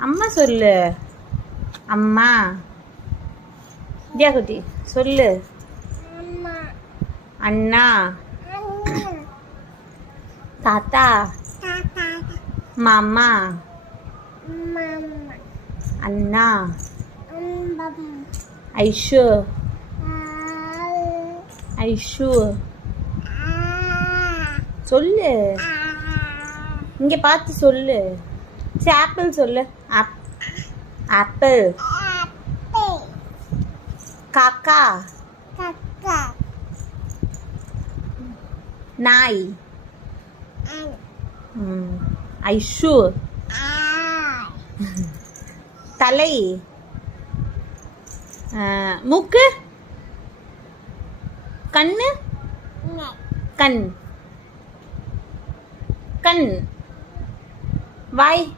அம்மா சொல்லு. அம்மா. தியா குட்டி சொல்லு. அண்ணா. தாத்தா. மாமா. அண்ணா. ஐஷு. ஐஷு சொல்லு. இங்க பார்த்து சொல்லு. ஆப்பிள் சொல்லு. ஆப்பிள். காக்கா. நாய். ஐஷு. தலை. மூக்கு. கண்ணு. கண். கண். வாய்.